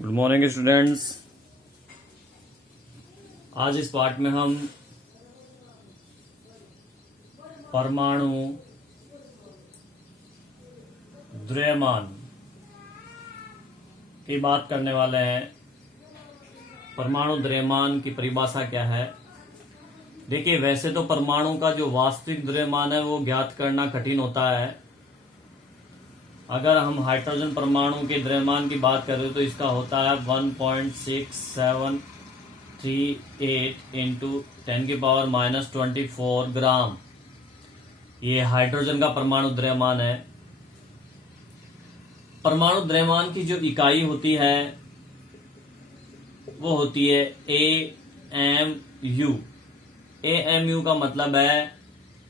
Good morning students. आज इस पाठ में हम परमाणु द्रव्यमान की बात करने वाले हैं। परमाणु द्रव्यमान की परिभाषा क्या है? देखिए, वैसे तो परमाणु का जो वास्तविक द्रव्यमान है वो ज्ञात करना कठिन होता है। अगर हम हाइड्रोजन परमाणु के द्रव्यमान की बात करें तो इसका होता है 1.6738 इंटू 10⁻⁻24 ग्राम। ये हाइड्रोजन का परमाणु द्रव्यमान है। परमाणु द्रव्यमान की जो इकाई होती है वो होती है AMU। AMU का मतलब है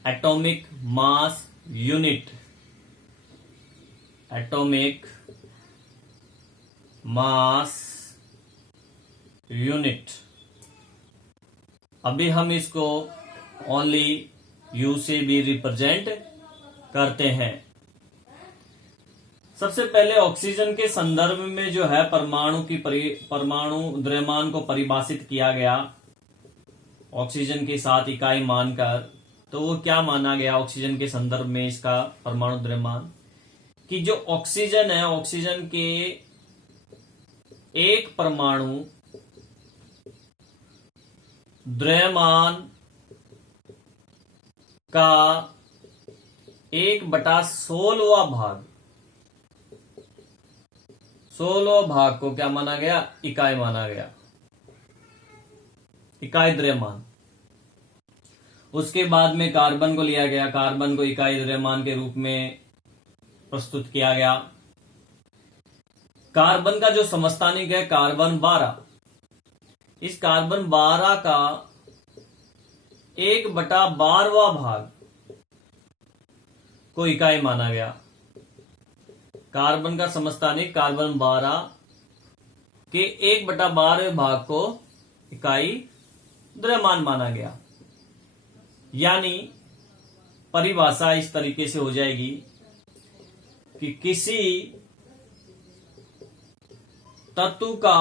atomic mass unit. Atomic mass unit. अभी हम इसको ओनली यू से भी रिप्रेजेंट करते हैं। सबसे पहले ऑक्सीजन के संदर्भ में जो है परमाणु द्रव्यमान को परिभाषित किया गया ऑक्सीजन के साथ इकाई मानकर। तो वो क्या माना गया ऑक्सीजन के संदर्भ में इसका परमाणु द्रव्यमान, कि जो ऑक्सीजन है, ऑक्सीजन के एक परमाणु द्रव्यमान का 1/16वां भाग, 16वां भाग को क्या माना गया? इकाई माना गया, इकाई द्रव्यमान। उसके बाद में कार्बन को लिया गया, कार्बन को इकाई द्रव्यमान के रूप में प्रस्तुत किया गया। कार्बन का जो समस्थानिक है कार्बन 12, इस कार्बन 12 का 1/12वां भाग को इकाई माना गया। कार्बन का समस्थानिक कार्बन 12 के 1/12वें भाग को इकाई द्रव्यमान माना गया। यानी परिभाषा इस तरीके से हो जाएगी कि किसी तत्व का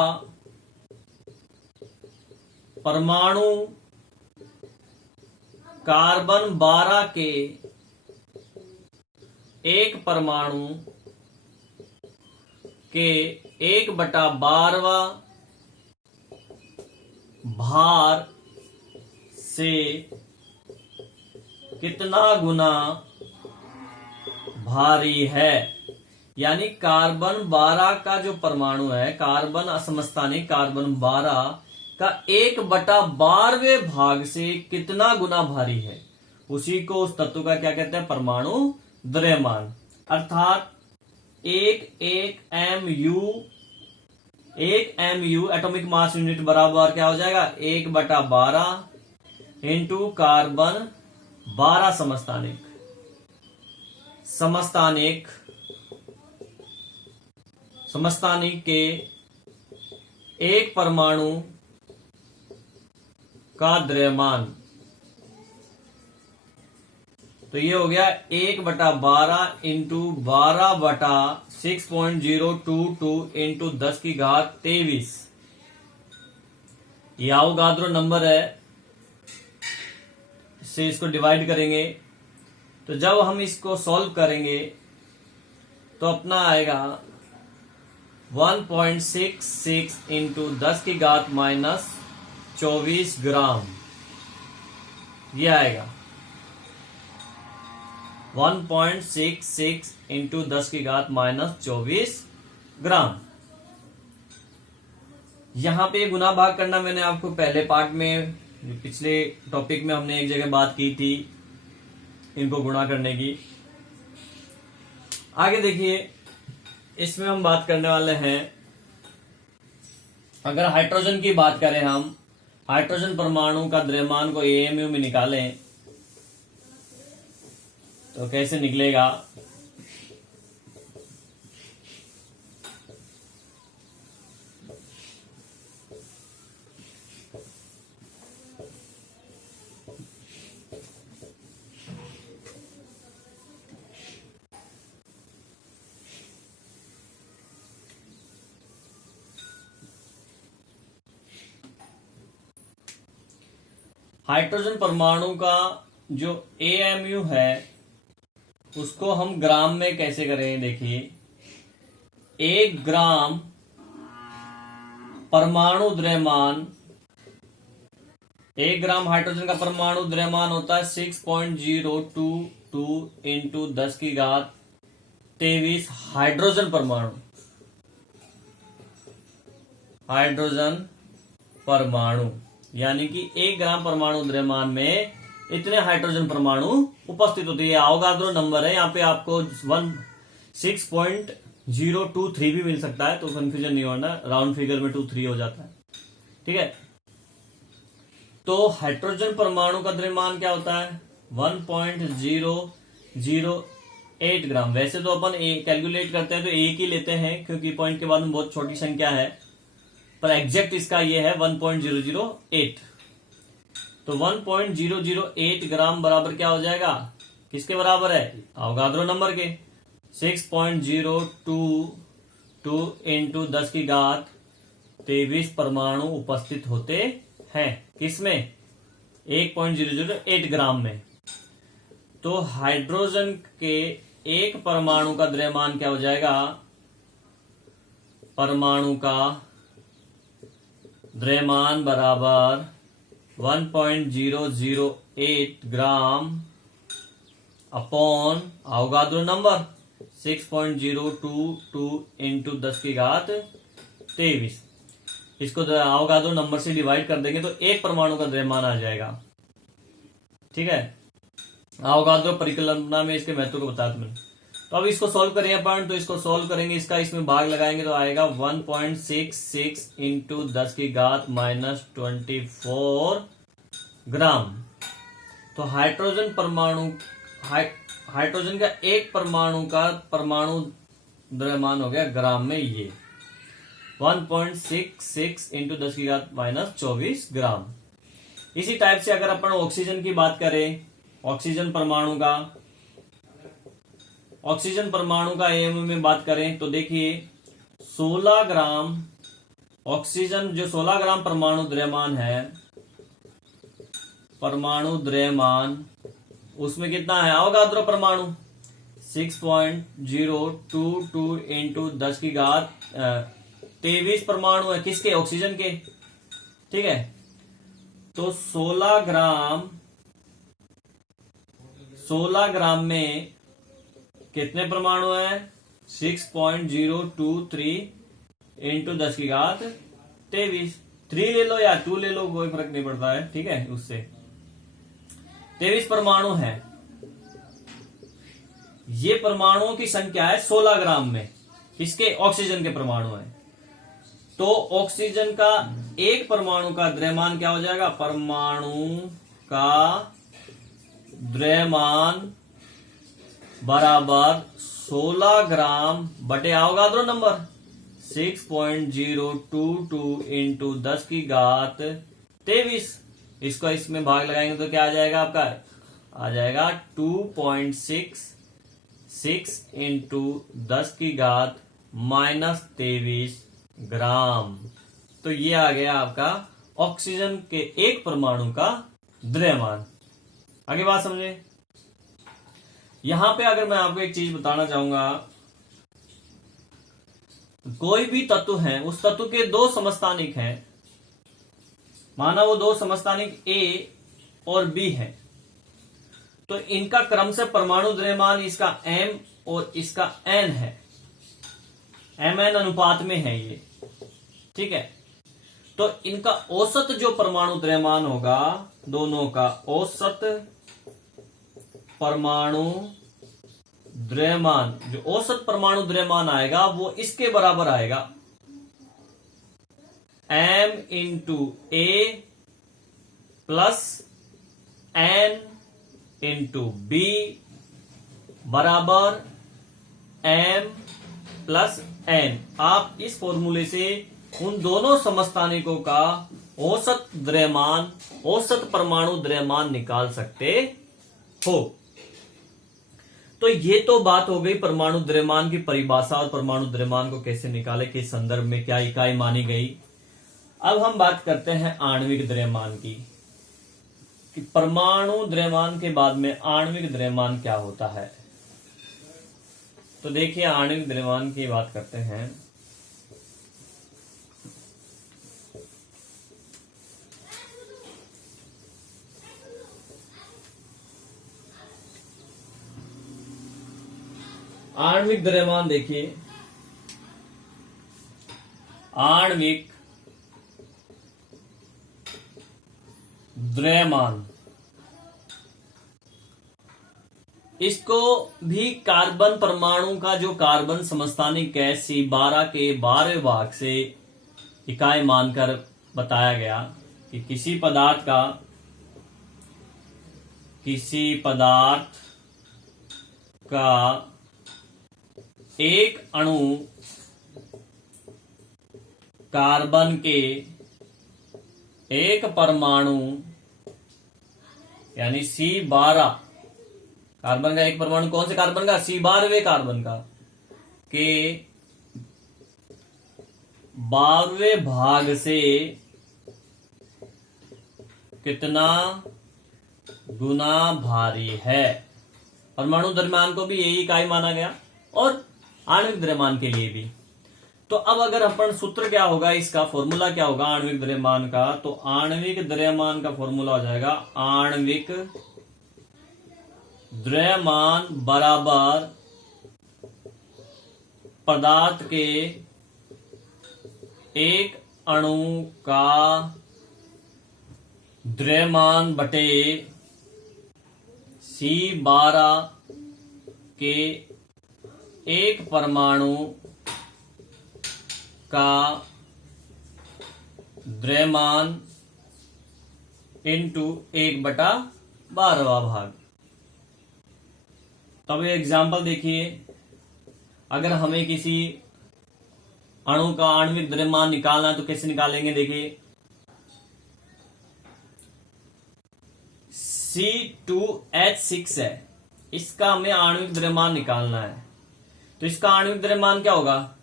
परमाणु कार्बन 12 के एक परमाणु के 1/12वां भार से कितना गुना भारी है। यानी कार्बन 12 का जो परमाणु है, कार्बन असमस्थानिक कार्बन 12 का 1/12वें भाग से कितना गुना भारी है, उसी को उस तत्व का क्या कहते हैं? परमाणु द्रव्यमान। अर्थात एक MU एटॉमिक मास यूनिट बराबर क्या हो जाएगा? 1/12 इंटू कार्बन 12 समस्थानिक के एक परमाणु का द्रव्यमान। तो ये हो गया 1/12 इंटू 12/6.022 इंटू 10⁻23। ये अवोगाद्रो नंबर है, इससे इसको डिवाइड करेंगे। तो जब हम इसको सॉल्व करेंगे तो अपना आएगा 1.66 इंटू 10⁻24 ग्राम। ये आएगा 1.66 इंटू 10⁻24 ग्राम। यहां पे गुना भाग करना मैंने आपको पहले पार्ट में, पिछले टॉपिक में हमने एक जगह बात की थी इनको गुणा करने की। आगे देखिए, इसमें हम बात करने वाले हैं, अगर हाइड्रोजन की बात करें, हम हाइड्रोजन परमाणु का द्रव्यमान को AMU में निकालें तो कैसे निकलेगा? हाइड्रोजन परमाणु का जो AMU है उसको हम ग्राम में कैसे करें, देखिए 1 ग्राम परमाणु द्रव्यमान, 1 ग्राम हाइड्रोजन का परमाणु द्रव्यमान होता है 6.022 इंटू 10 की घात 23 हाइड्रोजन परमाणु, यानी कि 1 ग्राम परमाणु द्रव्यमान में इतने हाइड्रोजन परमाणु उपस्थित होते हैं। अवोगाद्रो नंबर है, यहाँ पे आपको 6.023 भी मिल सकता है, तो कंफ्यूजन नहीं होना, राउंड फिगर में 23 हो जाता है, ठीक है। तो हाइड्रोजन परमाणु का द्रव्यमान क्या होता है 1.008 ग्राम। वैसे तो अपन कैलकुलेट करते हैं तो एक ही लेते हैं क्योंकि पॉइंट के बाद में बहुत छोटी संख्या है, पर एग्जैक्ट इसका ये है 1.008। तो 1.008 ग्राम बराबर क्या हो जाएगा, किसके बराबर है, अवोगाद्रो नंबर के। 6.022 इंटू 10 की घात 23 परमाणु उपस्थित होते हैं, किसमें 1.008 ग्राम में। तो हाइड्रोजन के एक परमाणु का द्रव्यमान क्या हो जाएगा, परमाणु का द्रव्यमान बराबर 1.008 ग्राम अपॉन अवोगाद्रो नंबर 6.022 इंटू 10 की घात 23। इसको अवोगाद्रो नंबर से डिवाइड कर देंगे तो एक परमाणु का द्रव्यमान आ जाएगा, ठीक है। अवोगाद्रो परिकल्पना में इसके महत्व को बताया मैंने। तो अब इसको सॉल्व करें अपन, तो इसको सॉल्व करेंगे, इसका इसमें भाग लगाएंगे तो आएगा 1.66 इंटू 10 की घात -24 ग्राम। तो हाइड्रोजन का एक परमाणु का परमाणु द्रव्यमान हो गया ग्राम में ये 1.66 इंटू 10 की घात -24 ग्राम। इसी टाइप से अगर अपन ऑक्सीजन की बात करें, ऑक्सीजन परमाणु का AMU में बात करें तो देखिए 16 ग्राम ऑक्सीजन, जो 16 ग्राम परमाणु द्रव्यमान है, परमाणु द्रव्यमान उसमें कितना है अवोगाद्रो परमाणु 6.022 इंटू 10 की घात 23 परमाणु है, किसके, ऑक्सीजन के, ठीक है। तो 16 ग्राम में कितने परमाणु है 6.023 इंटू 10 की घात 23। 3 ले लो या 2 ले लो, कोई फर्क नहीं पड़ता है, ठीक है। उससे 23 परमाणु है, ये परमाणुओं की संख्या है 16 ग्राम में, किसके, ऑक्सीजन के परमाणु है। तो ऑक्सीजन का एक परमाणु का द्रव्यमान क्या हो जाएगा, परमाणु का द्रव्यमान बराबर 16 ग्राम बटे अवोगाद्रो नंबर 6.022 इंटू 10 की घात 23। इसको इसमें भाग लगाएंगे तो क्या आ जाएगा आपका, आ जाएगा 2.66 इंटू 10 की घात -23 ग्राम। तो ये आ गया आपका ऑक्सीजन के एक परमाणु का द्रव्यमान। आगे बात समझे। यहां पे अगर मैं आपको एक चीज बताना चाहूंगा, कोई भी तत्व है, उस तत्व के 2 समस्थानिक हैं, माना वो 2 समस्थानिक A और B है, तो इनका क्रम से परमाणु द्रव्यमान इसका M और इसका N है, MN अनुपात में है ये, ठीक है। तो इनका औसत जो परमाणु द्रव्यमान होगा, दोनों का औसत परमाणु द्रव्यमान, जो औसत परमाणु द्रव्यमान आएगा वो इसके बराबर आएगा, M into A plus N into B बराबर M प्लस N। आप इस फॉर्मूले से उन दोनों समस्थानिकों का औसत द्रव्यमान, औसत परमाणु द्रव्यमान निकाल सकते हो। तो ये तो बात हो गई परमाणु द्रव्यमान की परिभाषा और परमाणु द्रव्यमान को कैसे निकाले, किस संदर्भ में क्या इकाई मानी गई। अब हम बात करते हैं आणविक द्रव्यमान की। कि परमाणु द्रव्यमान के बाद में आणविक द्रव्यमान क्या होता है। तो देखिए आणविक द्रव्यमान की बात करते हैं। आणविक द्रव्यमान देखिए, आणविक द्रव्यमान, इसको भी कार्बन परमाणु का जो कार्बन समस्थानिक गैस C12 के 12वें भाग से इकाई मानकर बताया गया कि किसी पदार्थ का एक अणु कार्बन के एक परमाणु यानी C12, कार्बन का एक परमाणु कौन से कार्बन का, C12वें कार्बन का, के 12वें भाग से कितना गुना भारी है। परमाणु द्रव्यमान को भी यही इकाई माना गया और आणविक द्रव्यमान के लिए भी। तो अब अगर अपन सूत्र क्या होगा, इसका फॉर्मूला क्या होगा आणविक द्रव्यमान का, तो आणविक द्रव्यमान का फॉर्मूला हो जाएगा आणविक द्रव्यमान बराबर पदार्थ के एक अणु का द्रव्यमान बटे C12 के एक परमाणु का द्रव्यमान इंटू 1/12वां भाग। तब ये एग्जाम्पल देखिए, अगर हमें किसी अणु का आणविक द्रव्यमान निकालना है तो कैसे निकालेंगे। देखिए C2H6 है, इसका हमें आणविक द्रव्यमान निकालना है। तो इसका आणविक द्रव्यमान क्या होगा,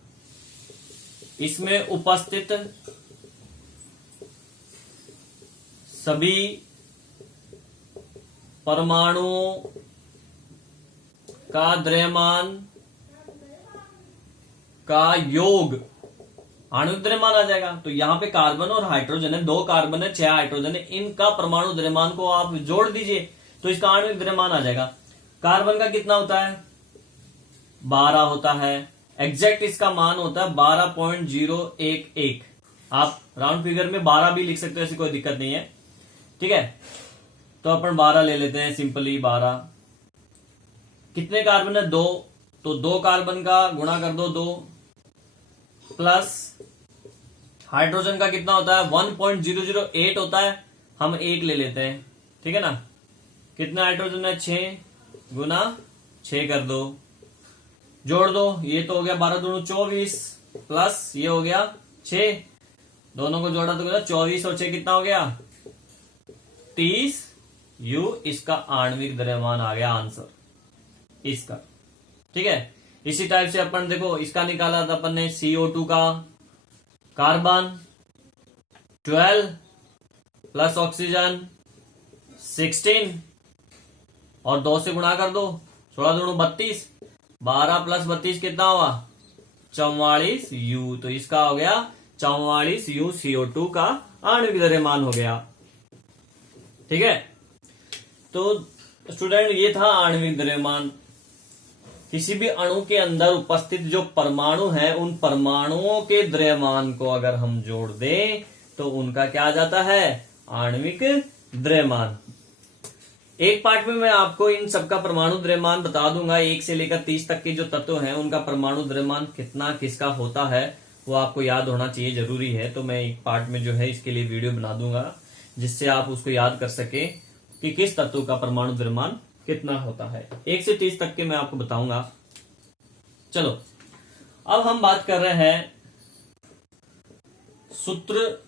इसमें उपस्थित सभी परमाणुओं का द्रव्यमान का योग आणविक द्रव्यमान आ जाएगा। तो यहां पे कार्बन और हाइड्रोजन है, 2 कार्बन है 6 हाइड्रोजन है, इनका परमाणु द्रव्यमान को आप जोड़ दीजिए तो इसका आणविक द्रव्यमान आ जाएगा। कार्बन का कितना होता है, 12 होता है, एग्जैक्ट इसका मान होता है 12.011। आप राउंड फिगर में 12 भी लिख सकते हो, ऐसी कोई दिक्कत नहीं है, ठीक है। तो अपन 12 ले लेते हैं, सिंपली 12। कितने कार्बन है, 2, तो 2 कार्बन का गुणा कर दो 2, प्लस हाइड्रोजन का कितना होता है 1.008 होता है, हम 1 ले लेते हैं, ठीक है ना। कितना हाइड्रोजन है, 6 गुना 6 कर दो, जोड़ दो, ये तो हो गया 12 दूनी 24 प्लस ये हो गया 6, दोनों को जोड़ा तो 24 और 6 कितना हो गया 30 U। इसका आणविक द्रव्यमान आ गया आंसर इसका, ठीक है। इसी टाइप से अपन देखो इसका निकाला था अपन ने CO2 का, कार्बन 12 प्लस ऑक्सीजन 16 और 2 से गुणा कर दो, 16 दूनी 32, 12 प्लस 32 कितना हुआ 44 U। तो इसका हो गया 44 U CO2 का आणविक द्रव्यमान हो गया, ठीक है। तो स्टूडेंट ये था आणविक द्रव्यमान। किसी भी अणु के अंदर उपस्थित जो परमाणु हैं उन परमाणुओं के द्रव्यमान को अगर हम जोड़ दें तो उनका क्या आ जाता है आणविक द्रव्यमान। एक पार्ट में मैं आपको इन सबका परमाणु द्रव्यमान बता दूंगा, 1 से लेकर 30 तक के जो तत्व हैं उनका परमाणु द्रव्यमान कितना किसका होता है वो आपको याद होना चाहिए, जरूरी है। तो मैं एक पार्ट में जो है इसके लिए वीडियो बना दूंगा जिससे आप उसको याद कर सके कि किस तत्व का परमाणु द्रव्यमान कितना होता है। 1 से 30 तक के मैं आपको बताऊंगा। चलो अब हम बात कर रहे हैं सूत्र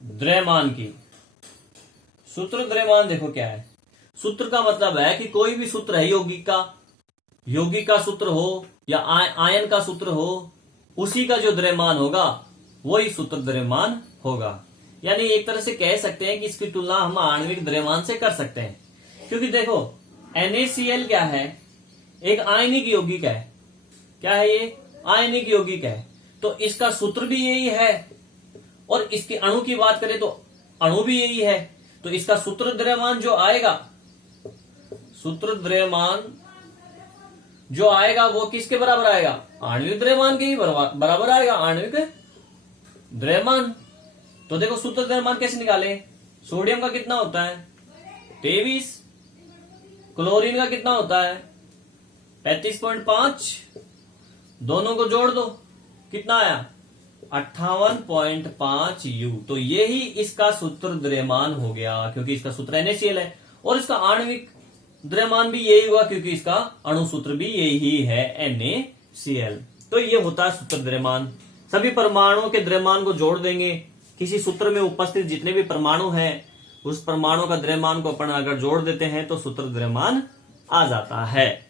द्रव्यमान की। सूत्र द्रव्यमान देखो क्या है। सूत्र का मतलब है कि कोई भी सूत्र है, यौगिक का सूत्र हो या आयन का सूत्र हो, उसी का जो द्रव्यमान होगा वही सूत्र द्रव्यमान होगा। यानी एक तरह से कह सकते हैं कि इसकी तुलना हम आणविक द्रव्यमान से कर सकते हैं, क्योंकि देखो NaCl क्या है, एक आयनिक यौगिक है। क्या है ये? आयनिक यौगिक है। तो इसका सूत्र भी यही है, और इसके अणु की बात करें तो अणु भी यही है। तो इसका सूत्र द्रव्यमान जो आएगा, सूत्र द्रव्यमान जो आएगा वो किसके बराबर आएगा? आणविक द्रव्यमान के ही बराबर आएगा, आणविक द्रव्यमान। तो देखो सूत्र द्रव्यमान कैसे निकाले? सोडियम का कितना होता है? 23। क्लोरीन का कितना होता है? 35.5। दोनों को जोड़ दो, कितना आया? 58.5 U। तो यही इसका सूत्र द्रव्यमान हो गया, क्योंकि इसका सूत्र NaCl है, और इसका आणविक द्रव्यमान भी यही हुआ, क्योंकि इसका अणु सूत्र भी यही है, NaCl। तो ये होता है सूत्र द्रव्यमान। सभी परमाणुओं के द्रव्यमान को जोड़ देंगे, किसी सूत्र में उपस्थित जितने भी परमाणु हैं उस परमाणु का द्रव्यमान को अपन अगर जोड़ देते हैं तो सूत्र द्रव्यमान आ जाता है।